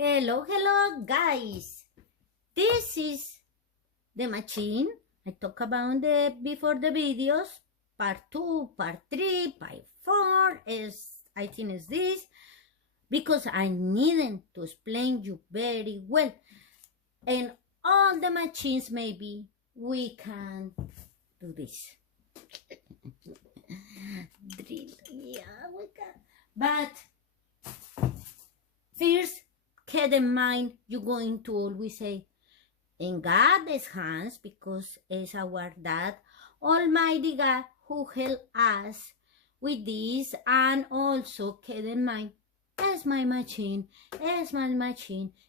Hello guys. This is the machine I talk about before the videos. Part 2, part 3, part 4 I think is this because I needed to explain you very well. And all the machines maybe we can do this. Drill, yeah, we can. But first, keep in mind, you're going to always say, in God's hands, because it's our dad, Almighty God, who helped us with this, and also keep in mind, it's my machine,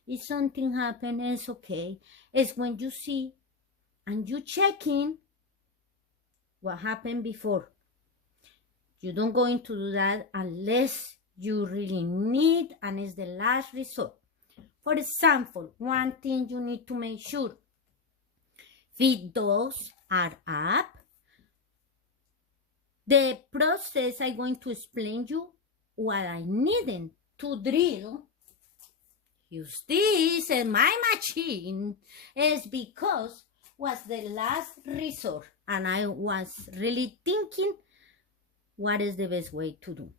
if something happen, it's okay. It's when you see and you checking what happened before. You don't going to do that unless you really need, and it's the last resort. For example, one thing you need to make sure, feed dogs are up. The process I'm going to explain you what I needed to drill. Use this and my machine is because was the last resort, and I was really thinking what is the best way to do.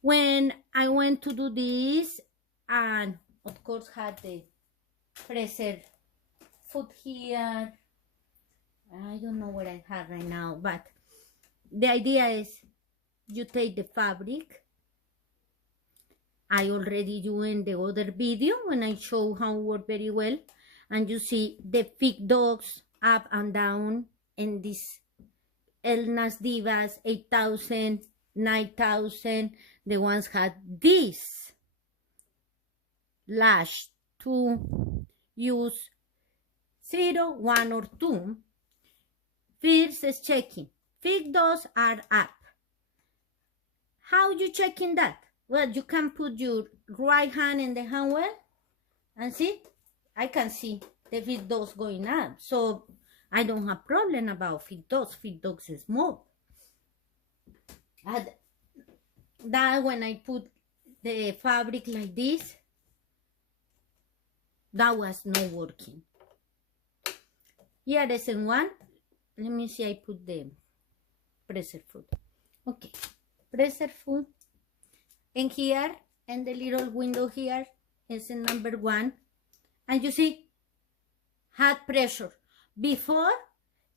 When I went to do this, and of course had the presser foot here, I don't know what I have right now, but the idea is you take the fabric. I already do in the other video when I show how it works very well, and you see the big dogs up and down in this Elna Divas 8,000, 9,000. The ones had this lash to use 0, 1, or 2. First is checking. Big dogs are up. How you checking that? Well, you can put your right hand in the handwheel and see. I can see the feed dogs going up. So I don't have problem about feed dogs. Feed dogs is small. And that when I put the fabric like this, that was not working. Here is in one. Let me see, I put the presser foot. Okay, presser foot. And here, and the little window here is in number 1. And you see, had pressure. Before,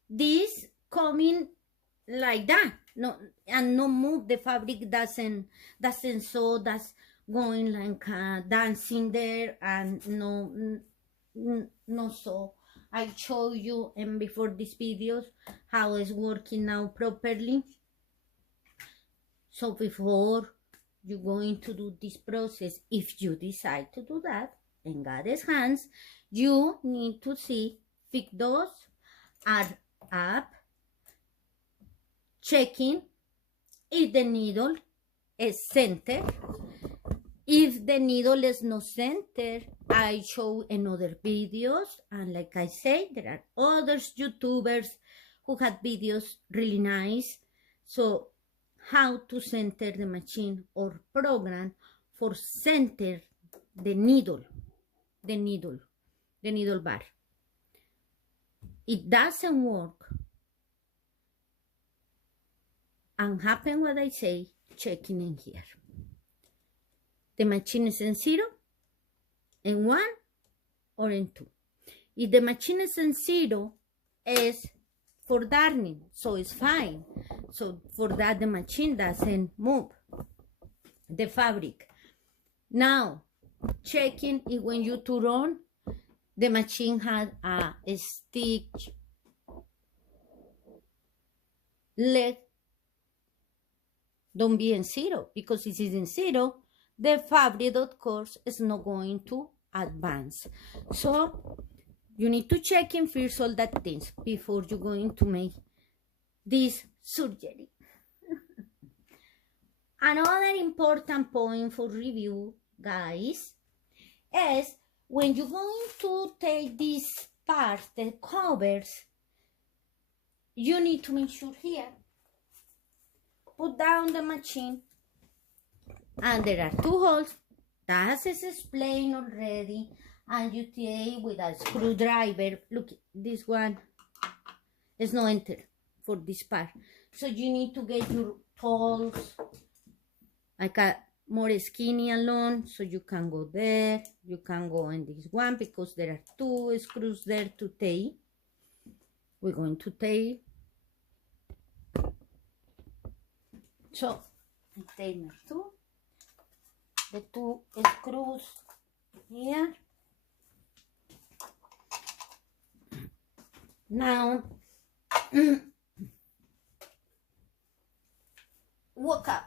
this coming like that. No, and no move, the fabric doesn't sew, that's going like dancing there, and no sew. I show you and before these videos how it's working now properly. So before you're going to do this process, if you decide to do that, in God's hands, you need to see if those are up, checking if the needle is centered. If the needle is not centered, I show in other videos, and like I say, there are other YouTubers who had videos really nice. So how to center the machine or program for center the needle bar. It doesn't work and happen what I say, checking in here. The machine is in 0, in 1, or in 2. If the machine is in 0, is for darning, so it's fine. So for that, the machine doesn't move the fabric. Now, checking if when you turn on, the machine had a stitch leg. Don't be in 0, because if it's in 0, the fabric, of course, is not going to advance. So you need to check in first all that things before you're going to make this surgery. Another important point for review, guys, is when you're going to take these parts, the covers, you need to make sure here, put down the machine, and there are 2 holes That is explained already. And you take with a screwdriver. Look, this one is not enter for this part. So you need to get your tools like a more skinny alone, so you can go there. You can go in this one because there are 2 screws there to take. We're going to take. So I take my the 2 screws here. Now, walk up.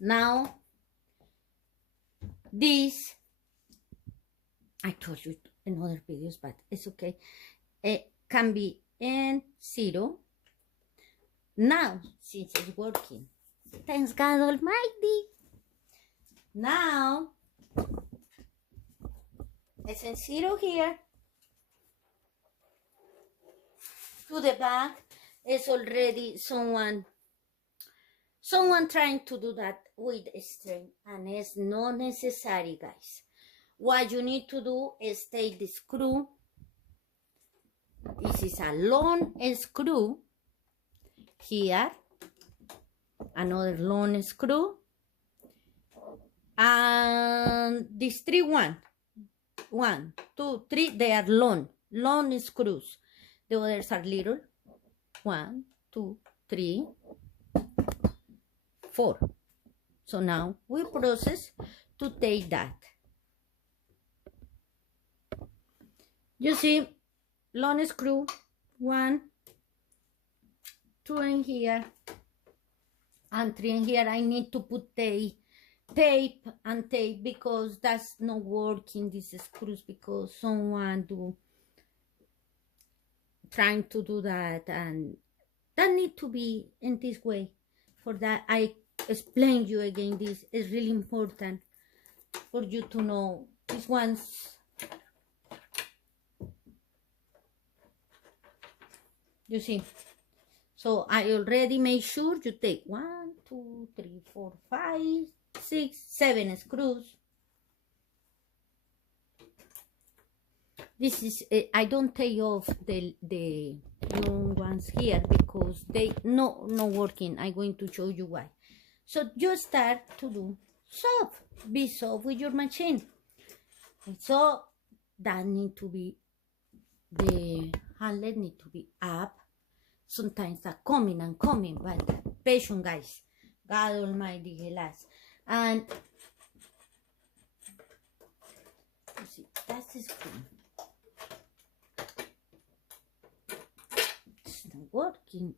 Now, this, I told you in other videos, but it's okay. It can be in 0. Now, since it's working, thanks God Almighty. Now, it's in 0 here. To the back is already someone trying to do that with a string, and it's not necessary, guys. What you need to do is take the screw. This is a long screw here, another long screw, and these 3 1, 2, 3, they are long screws. The others are little. 1, 2, 3, 4. So now we process to take that. You see, long screw, 1, 2 in here, and 3 in here. I need to put tape because that's not working, these screws, because someone trying to do that, and that need to be in this way. For that, I explain you again, this is really important for you to know. These ones, you see. So I already made sure you take 1, 2, 3, 4, 5, 6, 7 screws. This is, I don't take off the long ones here because they not working. I'm going to show you why. So you start to do soft. Be soft with your machine. And so that need to be, the handle need to be up. Sometimes that coming, but patience, guys. God Almighty help us. And you see, that's the screw. It's not working.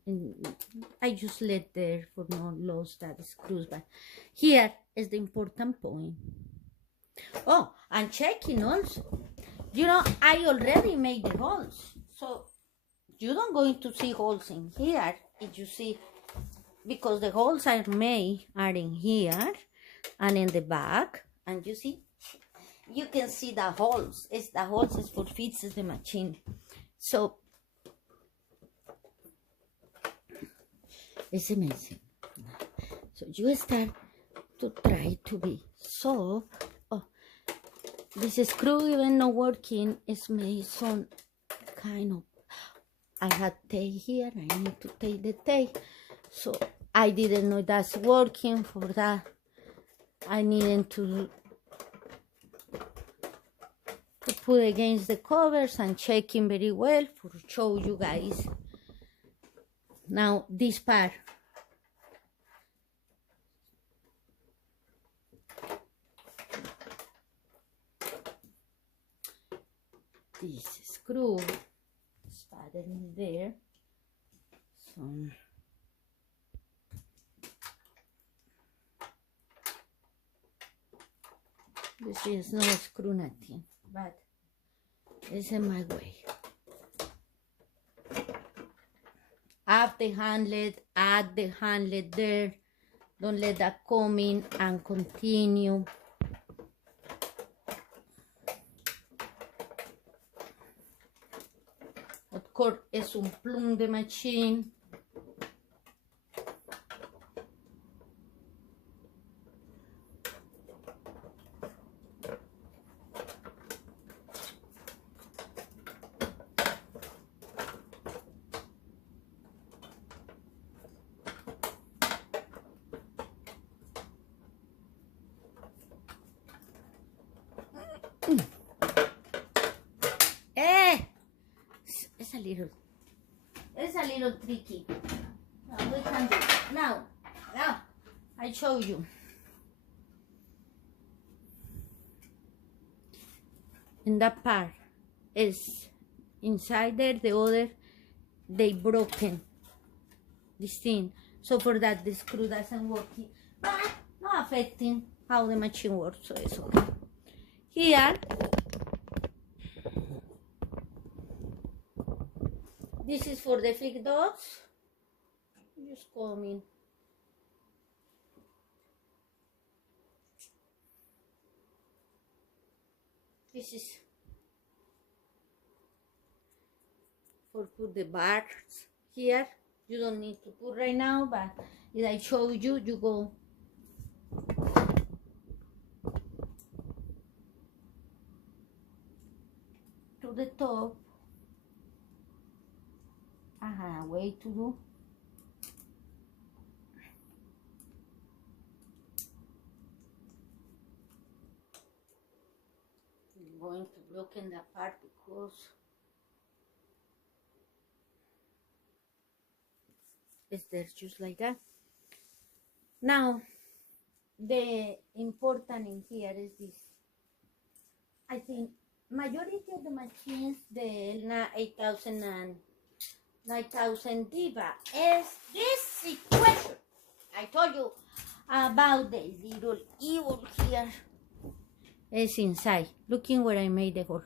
I just let there for not lose that screws, but here is the important point. Oh, and checking also. You know, I already made the holes, so you don't going to see holes in here. If you see, because the holes are made are in here and in the back, and you see, you can see the holes. It's the holes is for fits the machine. So it's amazing. So you start to try to be soft. Oh, this screw even not working. It's made some kind of. I had tape here. I need to take the tape. So I didn't know that's working. For that, I needed to put against the covers and checking very well for show you guys. Now this part. This screw is in there. So this is no screw nothing, but it's in my way. Add the handle there. Don't let that come in and continue. Of course, es un plum de machine. little tricky. We can do it. Now, I show you. In that part is inside there, the other, they broken this thing. So for that, the screw doesn't work, but not affecting how the machine works, so it's okay. Here, this is for the fake dots. Just come in. This is for put the bars here. You don't need to put right now, but if I show you, you go to the top. I have a way to do. I'm going to block in that part because it's there just like that. Now, the important in here is this. I think majority of the machines, the Elna 8000 and 9000 Diva, is this equation. I told you about the little evil here. It's inside. Looking where I made the hole.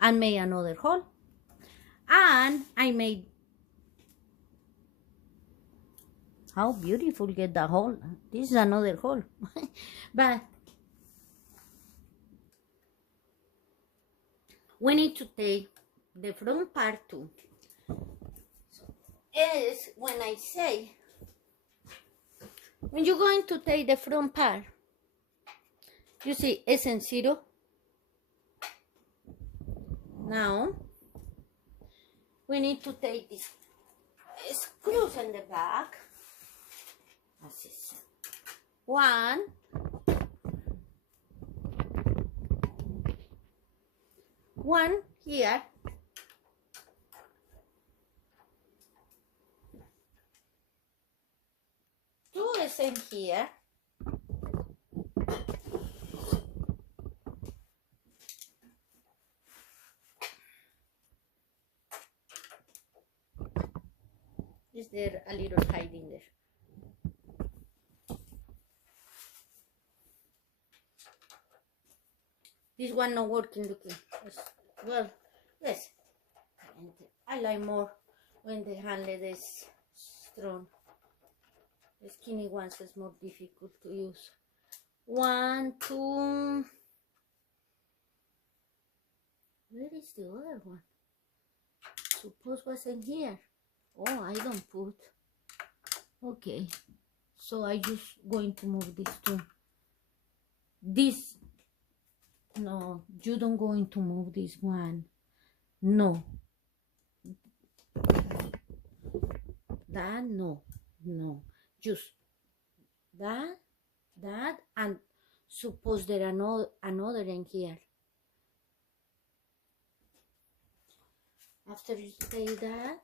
And made another hole. And I made. How beautiful get the hole. This is another hole. But we need to take the front part too. So is when I say, when you're going to take the front part, you see it's in 0. Now we need to take these screws in the back. As is. 1, 1 here. 2 is in here. Is there a little hiding there? This one not working, looking. Well, yes. I like more when the handle is strong. The skinny ones is more difficult to use. 1, 2. Where is the other one? Suppose was in here. Oh, I don't put. Okay. So I just going to move this too. This. No, you don't going to move this one. No. That, no. No. Just that, and suppose there are another in here. After you say that,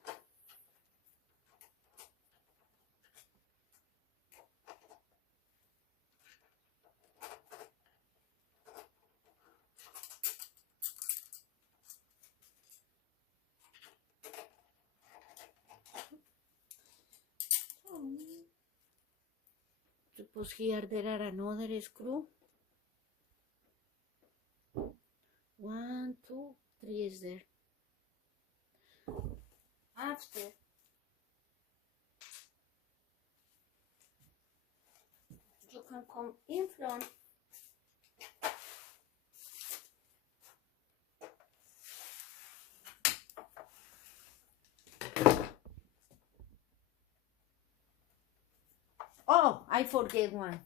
suppose here there are another screw. 1, 2, 3 is there. After you can come in front. Oh, I forget one.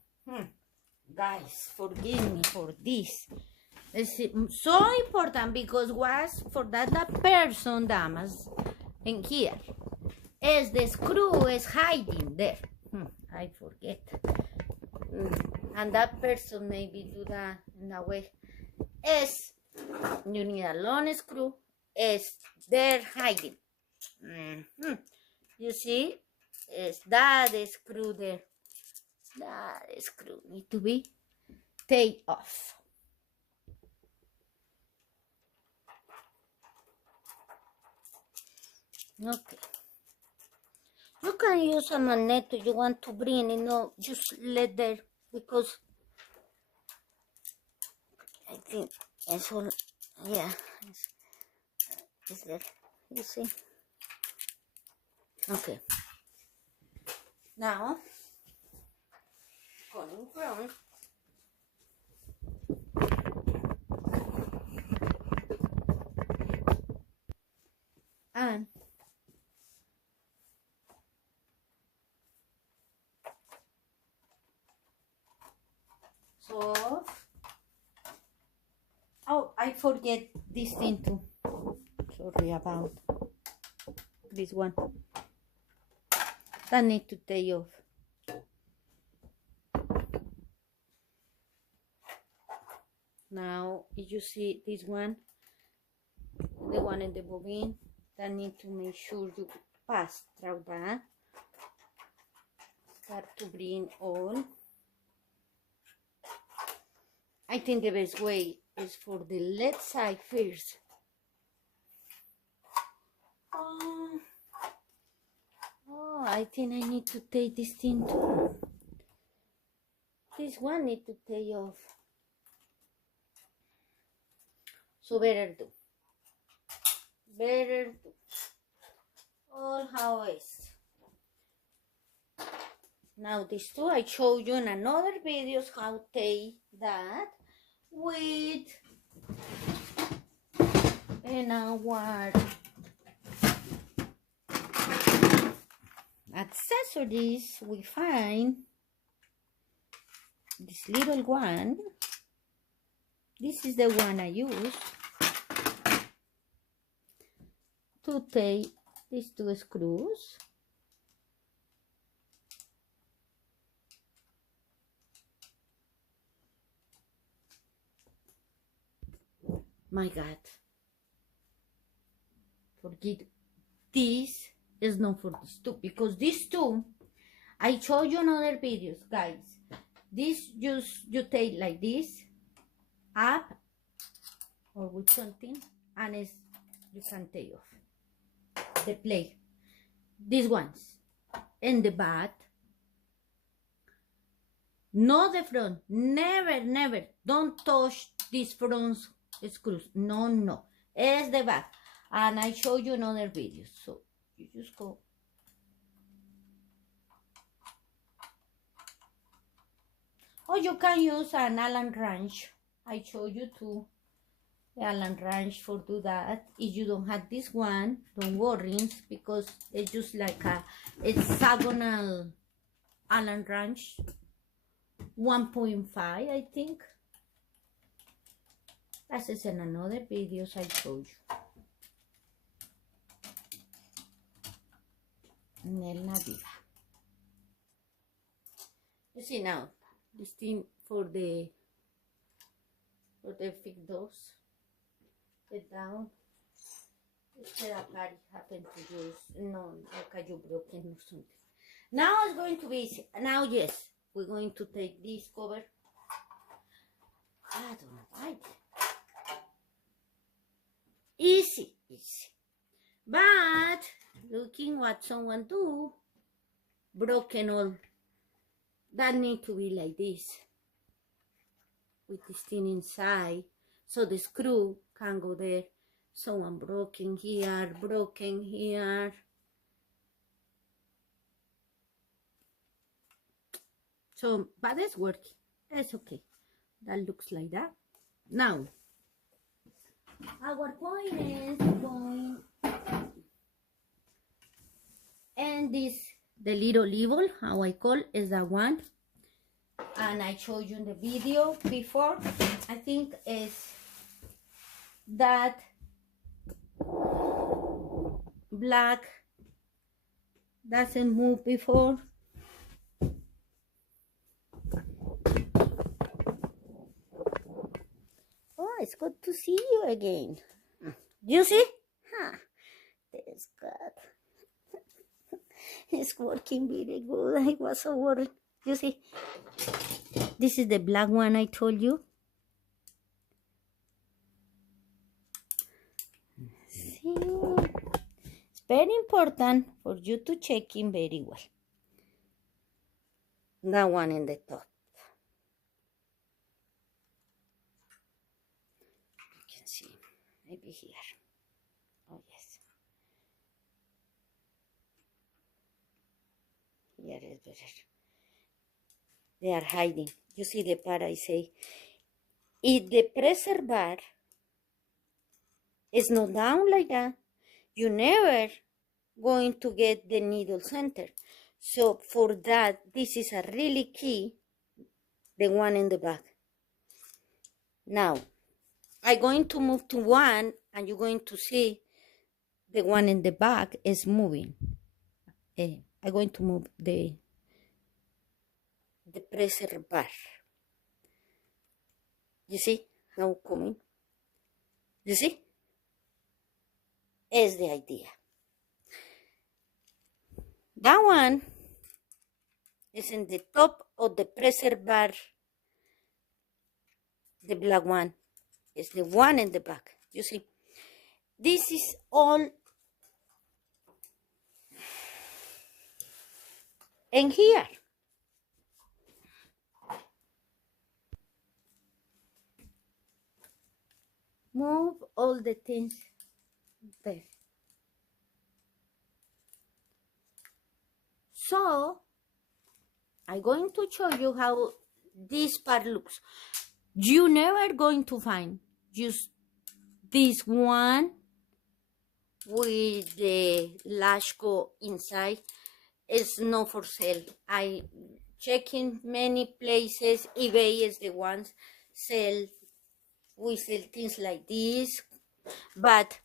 Guys, forgive me for this. It's so important because was for that person damas in here. As the screw is hiding there. I forget. And that person maybe do that in that way. Is you need a long screw is there hiding. You see, is that screw there. That screw need to be take off. Okay. You can use a magnet if you want to bring it, no, just let there, because I think it's all, yeah, it's there, you see. Okay. Now, coming from and so, oh, I forget this thing too. Sorry about this one. That need to take off. Now, if you see this one, the one in the bobbin, that need to make sure you pass through that. Start to bring all. I think the best way is for the left side first. Oh, I think I need to take this thing too. This one need to take off. So better do. Better do. All how is. Now these two I showed you in another videos how to take that with in our accessories. We find this little one. This is the one I use to take these two screws. My God, forget this is not for these two, because these two I showed you in other videos, guys. This just you take like this up or with something, and it's, you can take off the plate. These ones in the back, not the front. Never don't touch these front screws. No, it's the back, and I show you in other videos. So you just go. Or you can use an Allen wrench. I show you too the Allen wrench for do that. If you don't have this one, don't worry, because it's just like a hexagonal Allen wrench, 1.5 I think. That is in another videos I showed you. Elna Diva. You see now, this thing for the fix those. Get down. Instead of party happened to use, no, like you broken or something. Now it's going to be easy. Now yes, we're going to take this cover. I don't like it. Easy. But looking what someone do, broken all. That need to be like this, with this thing inside, so the screw can go there. Someone broken here. So, but it's working. It's okay. That looks like that. Now, our point is going, and this, the little level, how I call, is that one. And I showed you in the video before. I think is that black doesn't move before. Oh, it's good to see you again. You see? It's working very good. I was so worried. You see, this is the black one I told you. See, it's very important for you to check in very well. That one in the top. You can see, maybe here. Oh, yes. Here is better. They are hiding. You see the part I say. If the pressure bar is not down like that, you never going to get the needle center. So for that, this is a really key, the one in the back. Now, I'm going to move to one, and you're going to see the one in the back is moving. I'm going to move the pressure bar. You see how coming? You see? Is the idea. That one is in the top of the pressure bar. The black one is the one in the back. You see? This is all in here. Move all the things there. So, I'm going to show you how this part looks. You're never going to find just this one with the lash go inside. It's not for sale. I check in many places. eBay is the ones sell. We sell things like this, but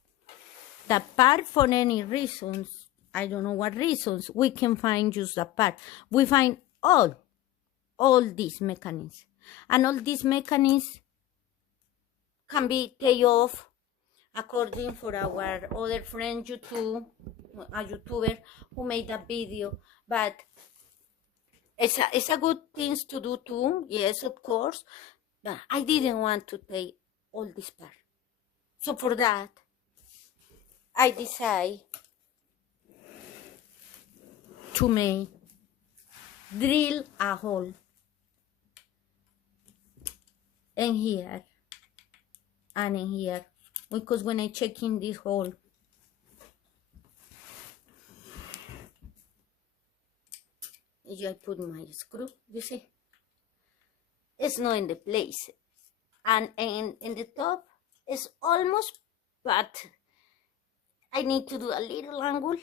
the part, for any reasons, I don't know what reasons, we can find just the part. We find all these mechanisms, and all these mechanisms can be taken off according for our other friend YouTube, a YouTuber who made a video. But it's a good thing to do too, yes, of course, but I didn't want to take all this part. So for that, I decide to drill a hole in here and in here, because when I check in this hole, I put my screw, you see, it's not in the place, and in the top it's almost, but I need to do a little angle.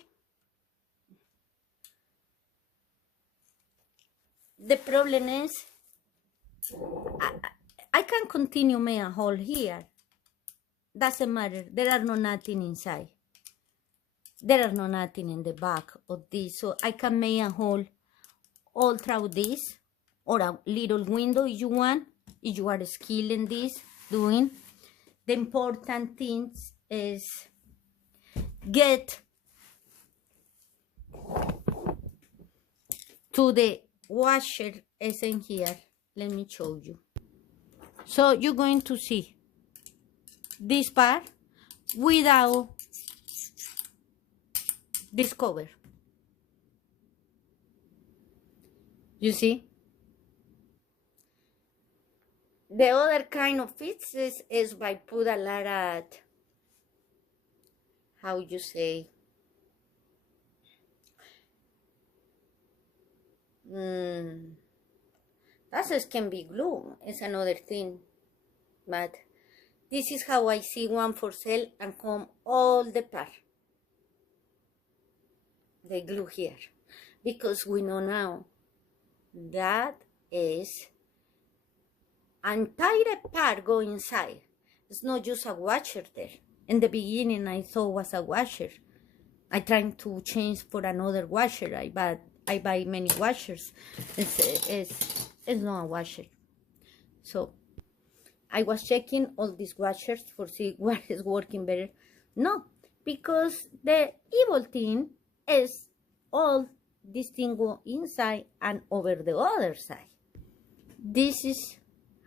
The problem is I can continue make a hole here. Doesn't matter. There are nothing inside. There are nothing in the back of this. So I can make a hole all through this, or a little window if you want, if you are skilled in this doing. The important thing is get to the washer is in here. Let me show you. So you're going to see this part without this cover. You see? The other kind of fixes is by put a lot of, how you say, that can be glue. It's another thing. But this is how I see one for sale, and come all the part. They glue here. Because we know now that is entire part go inside. It's not just a washer there. In the beginning, I thought it was a washer. I tried to change for another washer. I buy many washers. It's not a washer. So I was checking all these washers for see what is working better. No, because the evil thing is all this thing go inside and over the other side. This is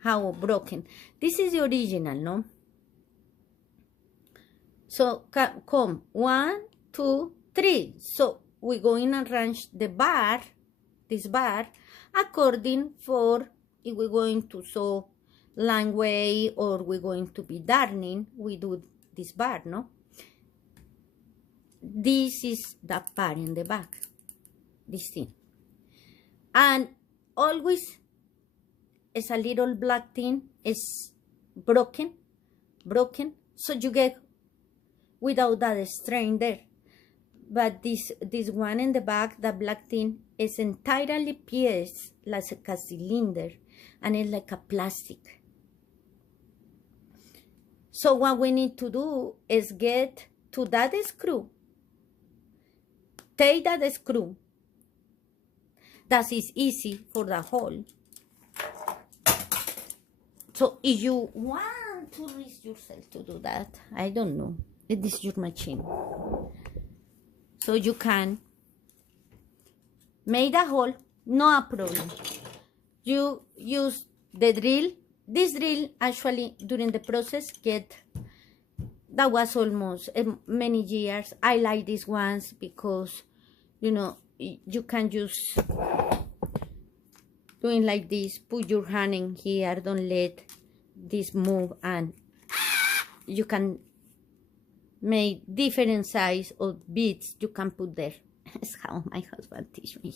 how broken. This is the original, no? So come 1, 2, 3. So we go in and arrange the bar, this bar, according for if we're going to sew line way or we're going to be darning, we do this bar, no? This is the part in the back, this thing. And always is a little black thing is broken, so you get without that strain there. But this one in the back, the black thing, is entirely pierced like a cylinder, and it's like a plastic. So what we need to do is get to that screw, take that screw, that is easy for the hole. So if you want to risk yourself to do that, I don't know, it is your machine. So you can make a hole, no a problem. You use the drill. This drill actually during the process that was almost many years. I like these ones because, you know, you can just doing like this, put your hand in here, don't let this move, and you can make different size of beads you can put there. That's how my husband teach me.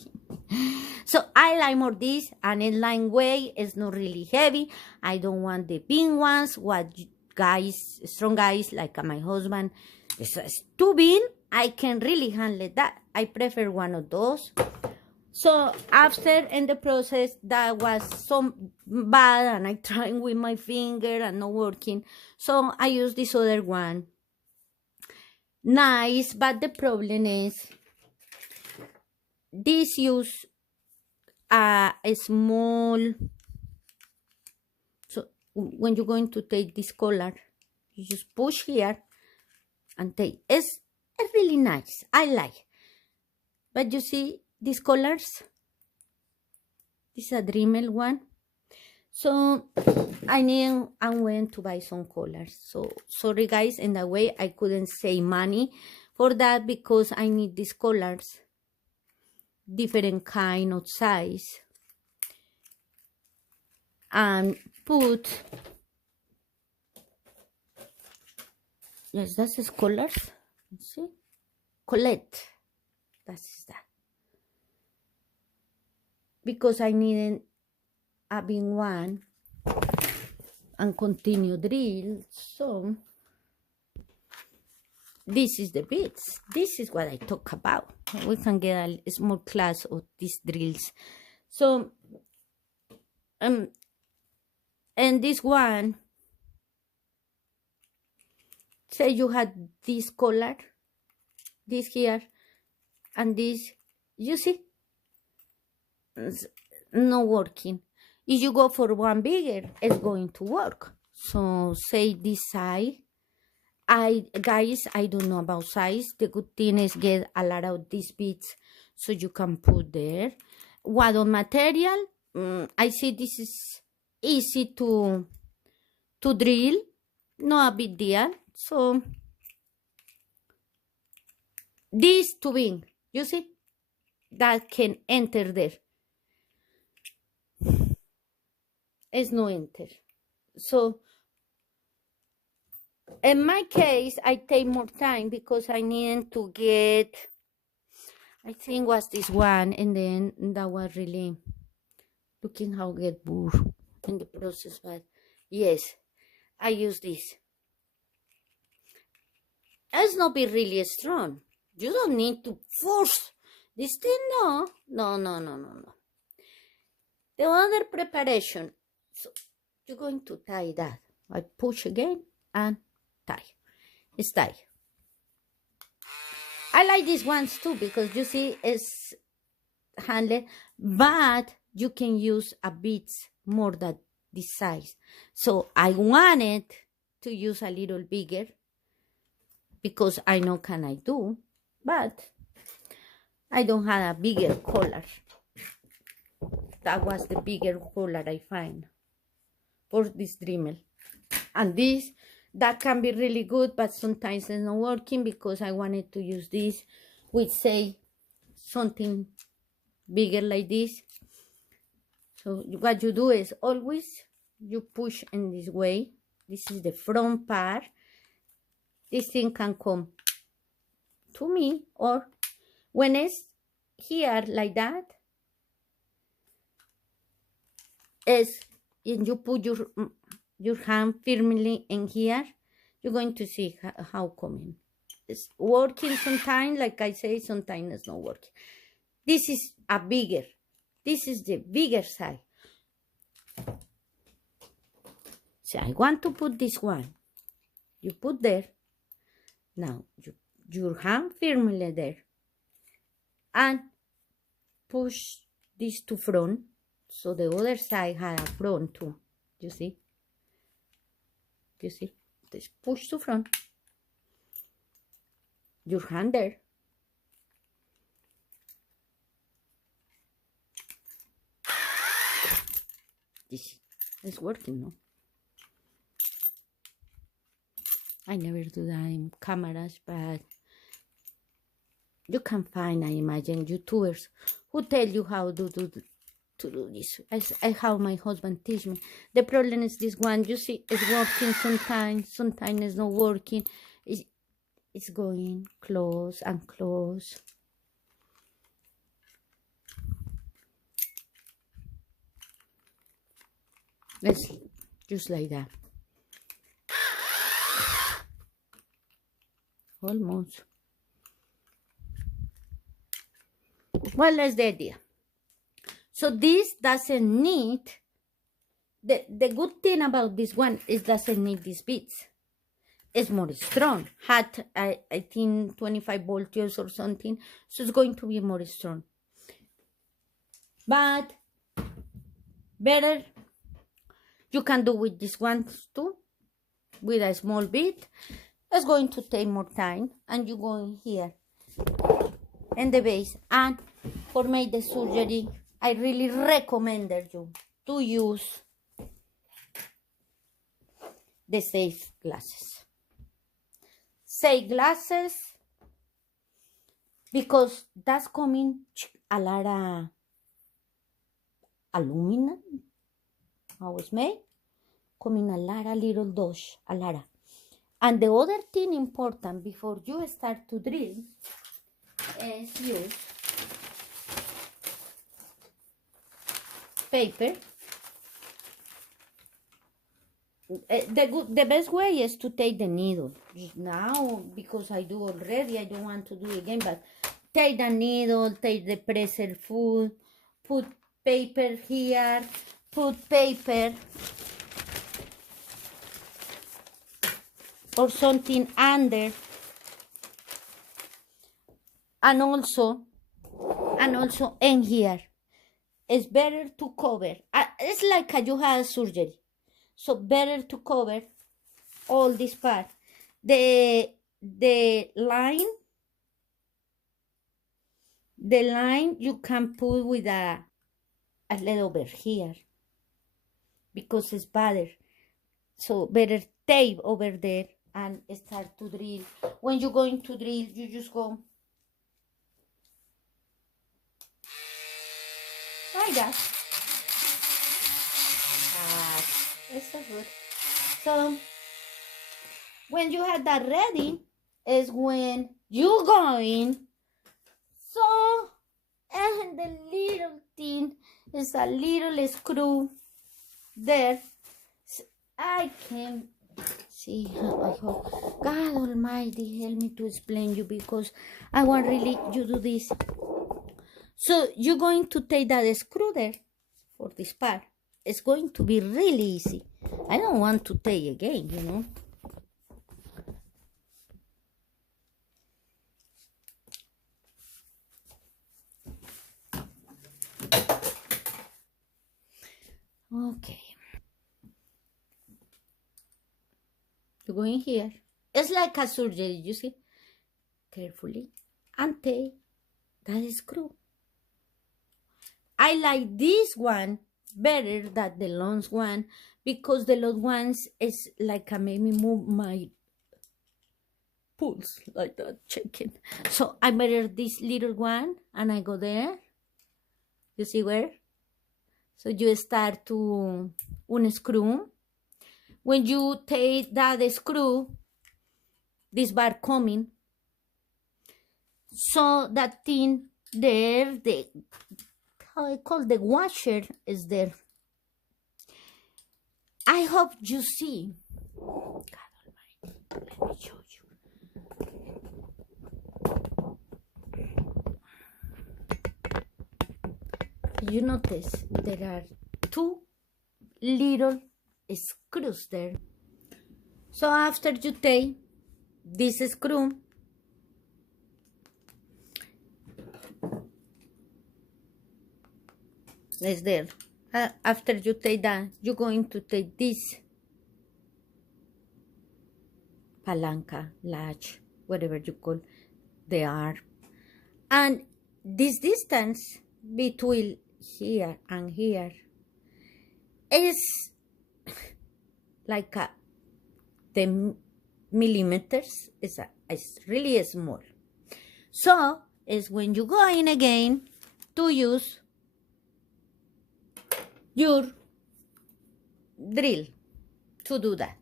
So I like more this, and in line way is not really heavy. I don't want the big ones. What guys, strong guys like my husband, it's too big. I can really handle that. I prefer one of those. So after in the process that was so bad, and I tried with my finger and not working, so I use this other one. Nice, but the problem is this use a small. So when you're going to take this collar, you just push here and take. It's really nice. I like. But you see these collars. This is a Dremel one. So I went to buy some collars. So sorry guys, in that way I couldn't save money for that because I need these collars, different kind of size, and put, yes, that's his collars. Let's see, Colette, that's that, because I needed a big one and continue drill. So this is the beads. This is what I talk about. We can get a small class of these drills. So and this one, say you had this collar, this here, and this, you see, it's not working. If you go for one bigger, it's going to work. So say this side. Guys, I don't know about size. The good thing is get a lot of these beads so you can put there. What on material? I see this is easy to drill, no a big deal. So this tubing, you see, that can enter there. It's no enter. So in my case, I take more time because I needed to get, I think was this one, and then that was really looking how get bored in the process. But yes, I use this. It's not be really strong. You don't need to force this thing, no. The other preparation. So you're going to tie that. I push again and tie. It's tied. I like these ones too because you see it's handled, but you can use a bit more than this size. So I wanted to use a little bigger because I know can I do, but I don't have a bigger collar. That was the bigger collar I find for this Dremel. And this, that can be really good, but sometimes it's not working because I wanted to use this with, say, something bigger like this. So what you do is always you push in this way. This is the front part. This thing can come to me, or when it's here like that, is and you put your hand firmly in here, you're going to see how coming. It's working sometimes, like I say, sometimes it's not working. This is a bigger. This is the bigger side. So I want to put this one. You put there. Now your hand firmly there. And push this to front. So the other side has a front too. You see? You see? Just push to front. Your hand there. This is working, no? I never do that in cameras, but you can find, I imagine, YouTubers who tell you how to do this. I how my husband teach me. The problem is this one, you see, it's working sometimes it's not working. It's going close and close. It's just like that. Almost. Well, that's the idea. So this doesn't need, the good thing about this one is doesn't need these beads. It's more strong. Had, I think 25 volts or something. So it's going to be more strong. But better, you can do with this one too. With a small bead. It's going to take more time. And you go in here. In the base. And for make the surgery, I really recommend you to use the safe glasses. Safe glasses, because that's coming a lot of aluminum. How it's made? Coming a lot of little dust, a lot of. And the other thing important before you start to drill is use paper. The best way is to take the needle. Now, because I do already, I don't want to do it again, but take the needle, take the pressure food, put paper here, put paper or something under, and also in here. It's better to cover. It's like you have surgery. So better to cover all this part. The line you can put with a little over here because it's better. So better tape over there and start to drill. When you're going to drill, you just go like that. It's so good. So when you have that ready is when you going. So, and the little thing is a little screw there. I can see how I hope God Almighty help me to explain you, because I want really you do this. So you're going to take that screw there for this part. It's going to be really easy. I don't want to take again, you know. Okay. You go in here. It's like a surgery, you see. Carefully. And take that screw. I like this one better than the long one because the long ones is like I made me move my pulse like that, checking. So I better this little one and I go there. You see where? So you start to unscrew. When you take that screw, this bar coming, so that thing there, the how I call the washer is there. I hope you see. God Almighty, let me show you. You notice there are two little screws there. So after you take this screw, is there. After you take that, you're going to take this palanca, latch, whatever you call the arm, and this distance between here and here is like the millimeters. It's really small. So is when you go in again to use your drill to do that.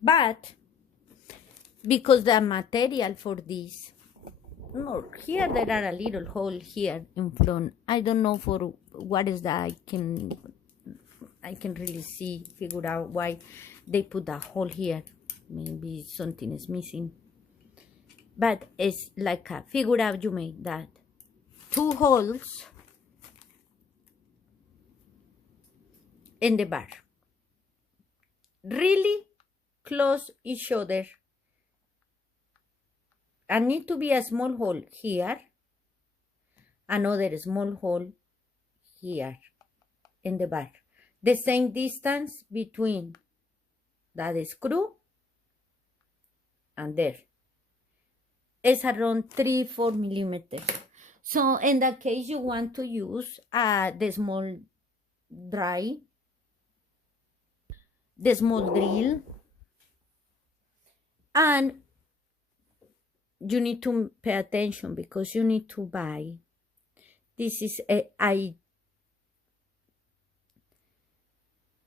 But because the material for this, no, here there are a little hole here in front. I don't know for what is that. I can really figure out why they put a hole here. Maybe something is missing. But it's like a figure out you make that. Two holes in the bar. Really close each other. And need to be a small hole here. Another small hole here in the bar. The same distance between that screw and there. It's around 3-4 millimeters. So in that case, you want to use the small drill, and you need to pay attention because you need to buy. This is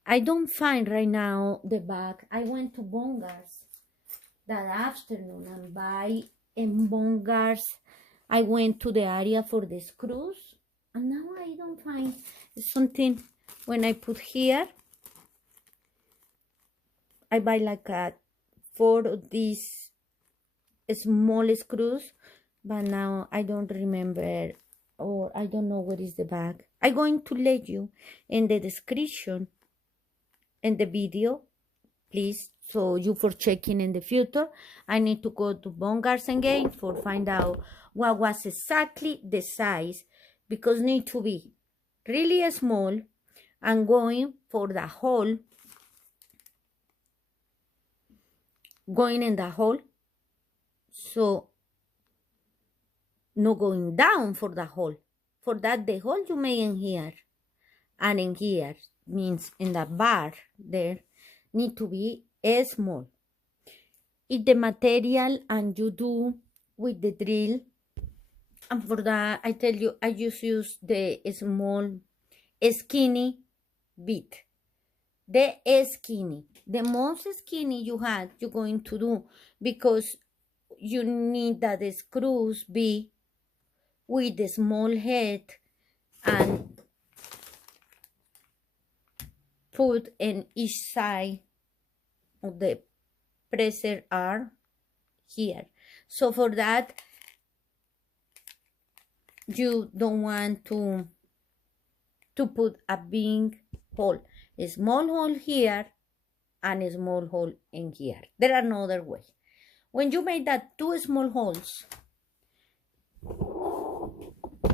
I don't find right now the bag. I went to Bongars that afternoon and buy in Bongars. I went to the area for the screws and now I don't find something. When I put here, I buy like 4 of these small screws, but now I don't remember, or I don't know what is the bag. I'm going to let you in the description in the video, please, so you for checking in the future. I need to go to Bongars again for find out what was exactly the size, because need to be really small and going for the hole, going in the hole, so not going down for the hole. For that, the hole you make in here and in here means in the bar there need to be small. If the material and you do with the drill, and for that I tell you I just use the small skinny bit. The skinny, the most skinny you have, you're going to do, because you need that the screws be with the small head and put in each side of the presser arm here. So for that, you don't want to put a big hole. A small hole here and a small hole in here. There are no other way. When you make that 2 small holes,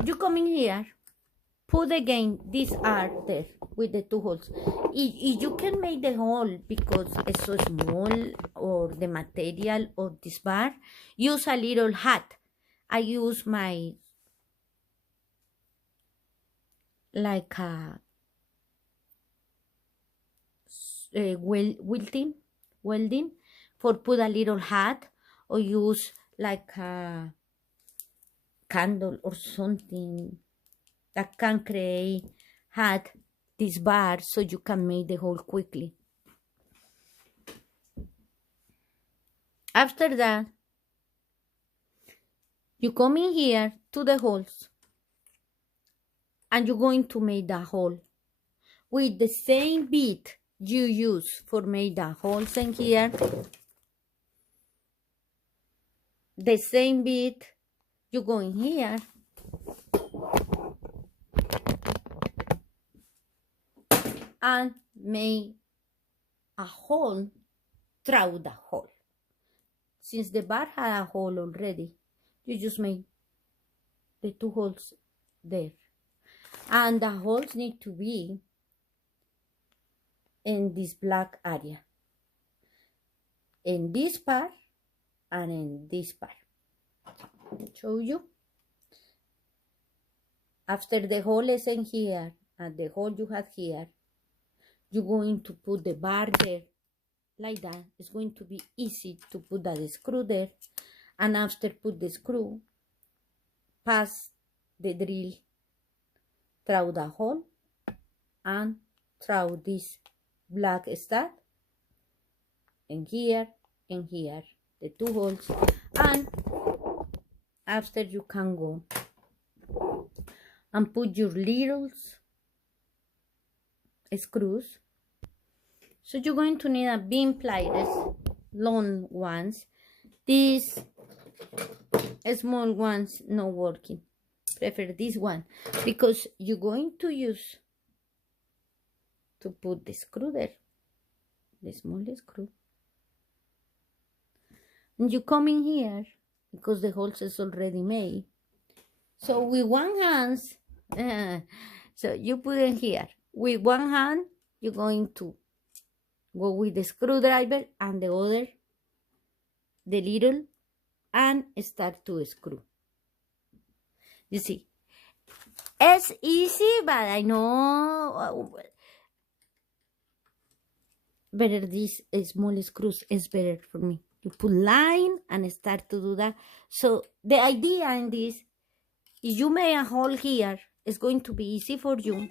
you come in here, put again this arm there with the 2 holes. If you can make the hole because it's so small, or the material of this bar, use a little hat I use my, like a welding for put a little hat, or use like a candle or something that can create hat this bar so you can make the hole quickly. After that, you come in here to the holes and you're going to make the hole with the same bead you use for make the holes in here. The same bead you go in here and make a hole through the hole. Since the bar had a hole already, you just make the 2 holes there. And the holes need to be in this black area. In this part and in this part. I'll show you. After the hole is in here and the hole you have here, you're going to put the bar there like that. It's going to be easy to put that screw there, and after put the screw, pass the drill through the hole and through this black stud in here, the 2 holes, and after you can go and put your little screws. So you're going to need a beam pliers, long ones. These small ones not working. Prefer this one because you're going to use to put the screw there, the small screw. And you come in here because the holes is already made. So with one hand, so you put in here. With one hand, you're going to go with the screwdriver and the other, the little, and start to screw. You see, it's easy, but I know better this small screws is better for me. You put line and start to do that. So the idea in this, if you make a hole here, it's going to be easy for you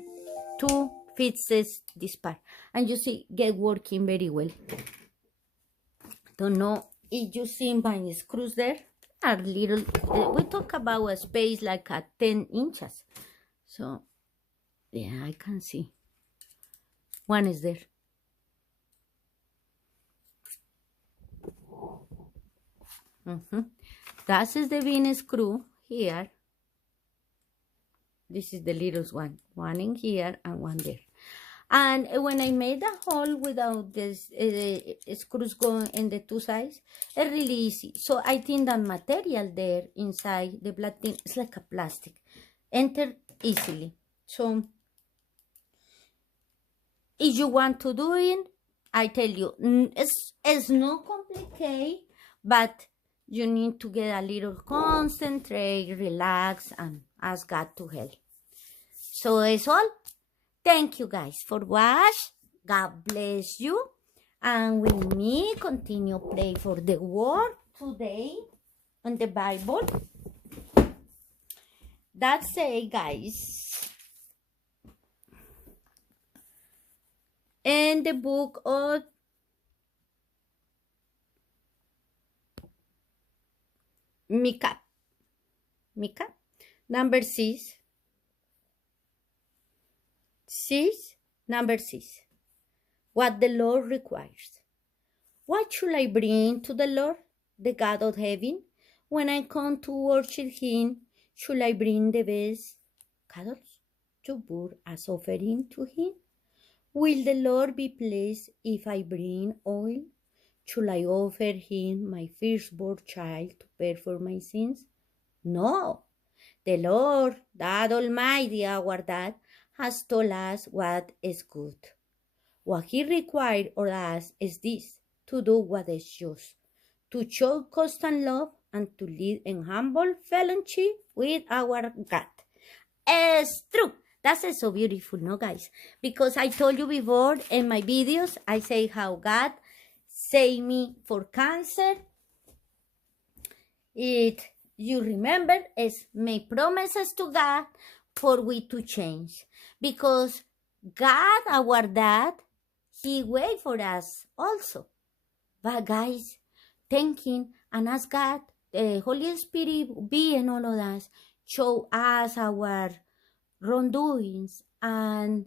to fix this part. And you see, get working very well. Don't know if you see my screws there are little. We talk about a space like a 10 inches. So yeah, I can see. One is there. That is the bean screw here. This is the little one in here and one there. And when I made the hole without this screws going in the 2 sides, it's really easy. So I think that material there inside the black thing is like a plastic, enter easily. So if you want to do it, I tell you, it's not complicated, but you need to get a little concentrate, relax, and ask God to help. So that's all. Thank you guys for watch. God bless you. And with me, continue play for the word today on the Bible. That's it, guys. In the book of Micah, number 6. Number 6. What the Lord requires. What should I bring to the Lord, the God of heaven? When I come to worship Him, should I bring the best cattle to burn as offering to Him? Will the Lord be pleased if I bring oil? Should I offer Him my firstborn child to pay for my sins? No. The Lord, that Almighty, our God, has told us what is good. What He required of us is this, to do what is just, to show constant love and to live in humble fellowship with our God. It's true. That's so beautiful, no, guys? Because I told you before in my videos, I say how God saved me for cancer. You remember, is my promises to God for we to change. Because God, our dad, He wait for us also. But guys, thinking and ask God, the Holy Spirit be in all of us, show us our wrongdoings, and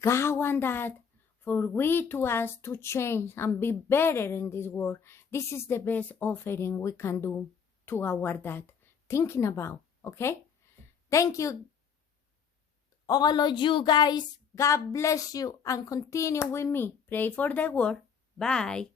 God want that for we to us to change and be better in this world. This is the best offering we can do to our dad. Thinking about, okay? Thank you, all of you guys. God bless you and continue with me. Pray for the world. Bye.